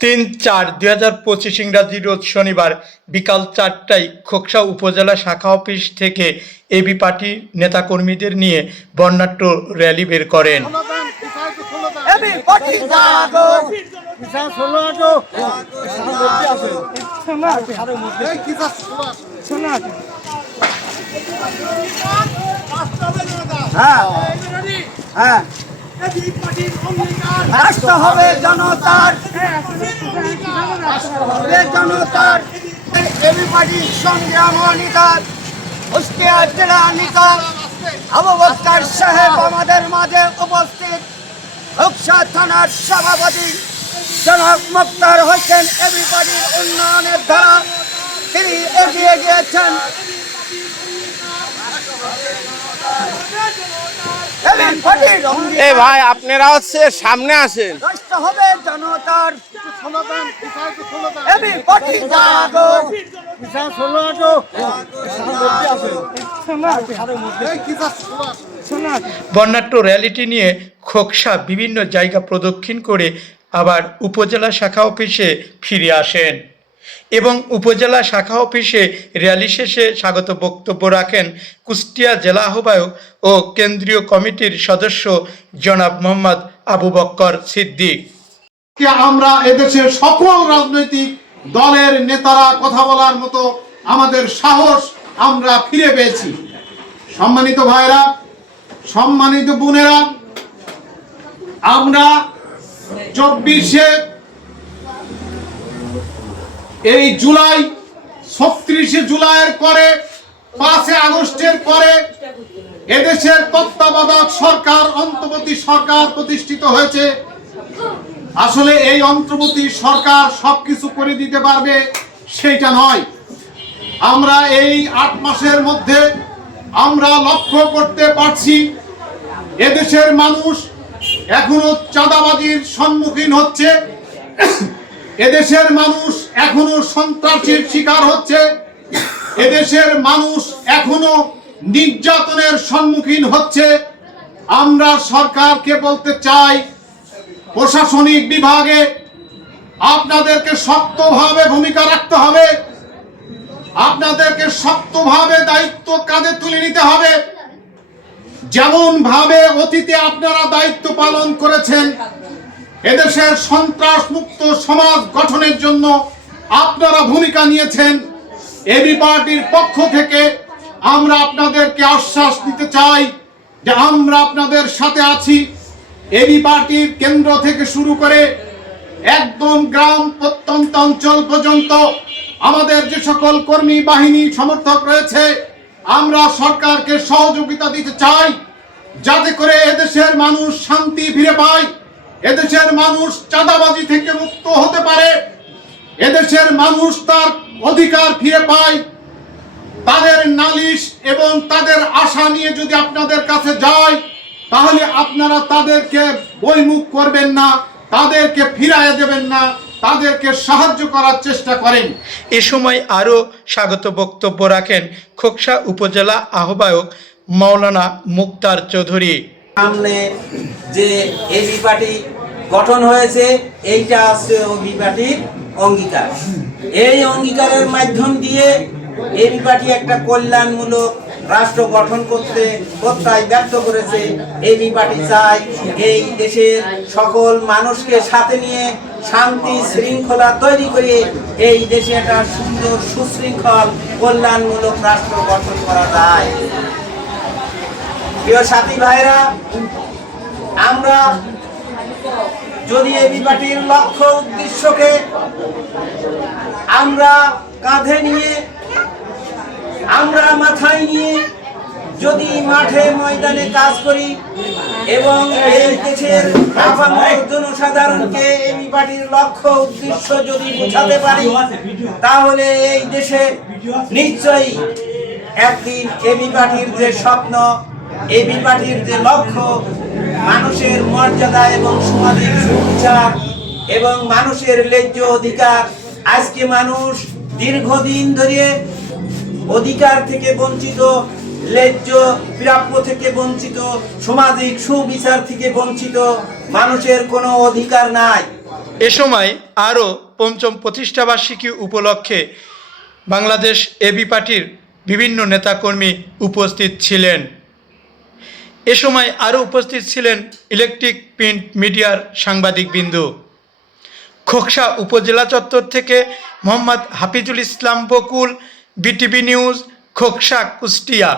তিন চার দুই হাজার পঁচিশ ইংরাজি রোজ শনিবার বিকাল চারটায় খোকসা উপজেলা শাখা অফিস থেকে এবি পার্টি নেতাকর্মীদের নিয়ে বর্ণাঢ্য র্যালি বের করেন। এবি হ্যাঁ। হ্যাঁ রাষ্ট্র হবে জনতার। হবে জনতার এবি সংগ্রাম নিকার কুষ্টিয়া জেলা নিকার আবু বক্কর সাহেব আমাদের মাঝে উপস্থিত। খোকসা থানার সভাপতি জনাব মুক্তার হোসেন এবি উন্নয়নের ধারা তিনি এগিয়ে গিয়েছেন। এ ভাই আপনারা হচ্ছে সামনে আসেন। হবে জনতার বর্ণাঢ্য র্যালিটি নিয়ে খোকসা বিভিন্ন জায়গা প্রদক্ষিণ করে আবার উপজেলা শাখা অফিসে ফিরে আসেন এবং উপজেলা শাখা অফিসে র্যালি শেষে স্বাগত বক্তব্য রাখেন কুষ্টিয়া জেলা আহ্বায়ক ও কেন্দ্রীয় কমিটির সদস্য জনাব মোহাম্মদ আবু বক্কর সিদ্দিক। কে আমরা এদেশের সকল রাজনৈতিক দলের নেতারা কথা বলার মতো আমাদের সাহস আমরা ফিরে পেয়েছি। সম্মানিত ভাইরা, সম্মানিত বোনেরা, আমরা চব্বিশে এই জুলাই, ছত্রিশে জুলাইয়ের পরে পাঁচে আগস্টের পরে এদেশের তত্ত্বাবধায়ক সরকার, অন্তর্বর্তী সরকার প্রতিষ্ঠিত হয়েছে। আসলে এই অন্তর্বর্তী সরকার সবকিছু করে দিতে পারবে সেইটা নয়। আমরা এই আট মাসের মধ্যে আমরা লক্ষ্য করতে পারছি, এদেশের মানুষ এখনও চাঁদাবাজির সম্মুখীন হচ্ছে, এদেশের মানুষ এখনও সন্ত্রাসের শিকার হচ্ছে, এদেশের মানুষ এখনও নির্যাতনের সম্মুখীন হচ্ছে। আমরা সরকারকে বলতে চাই প্রশাসনিক বিভাগে আপনাদেরকে শক্তভাবে ভূমিকা রাখতে হবে। আপনাদেরকে শক্তভাবে দায়িত্ব কাঁধে তুলে নিতে হবে। যেমন ভাবে অতীতে আপনারা দায়িত্ব পালন করেছেন, এদেশের সন্ত্রাস মুক্ত সমাজ গঠনের জন্য আপনারা ভূমিকা নিয়েছেন। এবি পার্টির পক্ষ থেকে আমরা আপনাদেরকে আশ্বাস দিতে চাই যে আমরা আপনাদের সাথে আছি। এবি পার্টির কেন্দ্র থেকে শুরু করে একদম গ্রাম প্রত্যন্ত অঞ্চল পর্যন্ত আমাদের যে সকল কর্মী বাহিনী সমর্থক রয়েছে, আমরা সরকারকে সহযোগিতা দিতে চাই যাতে করে এদেশের মানুষ শান্তি ফিরে পায়, এদেশের মানুষ চাঁদাবাজি থেকে মুক্ত হতে পারে, এদেশের মানুষ তার অধিকার ফিরে পায়। তাদের নালিশ এবং তাদের আশা নিয়ে যদি আপনাদের কাছে যায় তাহলে আপনারা তাদেরকে বইমুখ করবেন না তাদেরকে ফিরাইয়া দেবেন না তাদেরকে সাহায্য করার চেষ্টা করেন। এ সময় আরও স্বাগত বক্তব্য রাখেন খোকসা উপজেলা আহ্বায়ক মাওলানা মুক্তার চৌধুরী। সামনে যে এবি পার্টি গঠন হয়েছে এইটা আছে এবি পার্টির অঙ্গীকার। এই অঙ্গীকারের মাধ্যম দিয়ে এবি পার্টি একটা কল্যাণমূলক রাষ্ট্র গঠন করতে, প্রত্যয় ব্যক্ত করেছে। এবি পার্টি চায় এই দেশের সকল মানুষকে সাথে নিয়ে শান্তি শৃঙ্খলা তৈরি করে এই দেশে একটা সুন্দর সুশৃঙ্খল, কল্যাণমূলক রাষ্ট্র গঠন করা যায়। প্রিয় সাথী ভাইরা আমরা যদি এবি পার্টির লক্ষ্য, উদ্দেশ্যকে আমরা কাঁধে নিয়ে আমরা মাথায় নিয়ে যদি মাঠে ময়দানে কাজ করি এবং এই দেশের জনসাধারণকে এবি পার্টির লক্ষ্য উদ্দেশ্য যদি বোঝাতে পারি, তাহলে এই দেশে নিশ্চয়ই একদিন এবি পার্টির যে স্বপ্ন এবি পার্টির যে লক্ষ্য, মানুষের মর্যাদা এবং সামাজিক সুবিচার এবং মানুষের ন্যায্য অধিকার, আজকে মানুষ দীর্ঘদিন ধরে অধিকার থেকে বঞ্চিত ন্যায্য প্রাপ্য থেকে বঞ্চিত, সামাজিক সুবিচার থেকে বঞ্চিত মানুষের কোনো অধিকার নাই। এ সময় আরও পঞ্চম প্রতিষ্ঠাবার্ষিকী উপলক্ষে বাংলাদেশ এবি পার্টির বিভিন্ন নেতাকর্মী উপস্থিত ছিলেন। এ সময় আরও উপস্থিত ছিলেন ইলেকট্রিক প্রিন্ট মিডিয়ার সাংবাদিকবৃন্দ খোকসা উপজেলা চত্বর থেকে মোহাম্মদ হাফিজুল ইসলাম বকুল বিটিভি নিউজ খোকসা কুষ্টিয়া।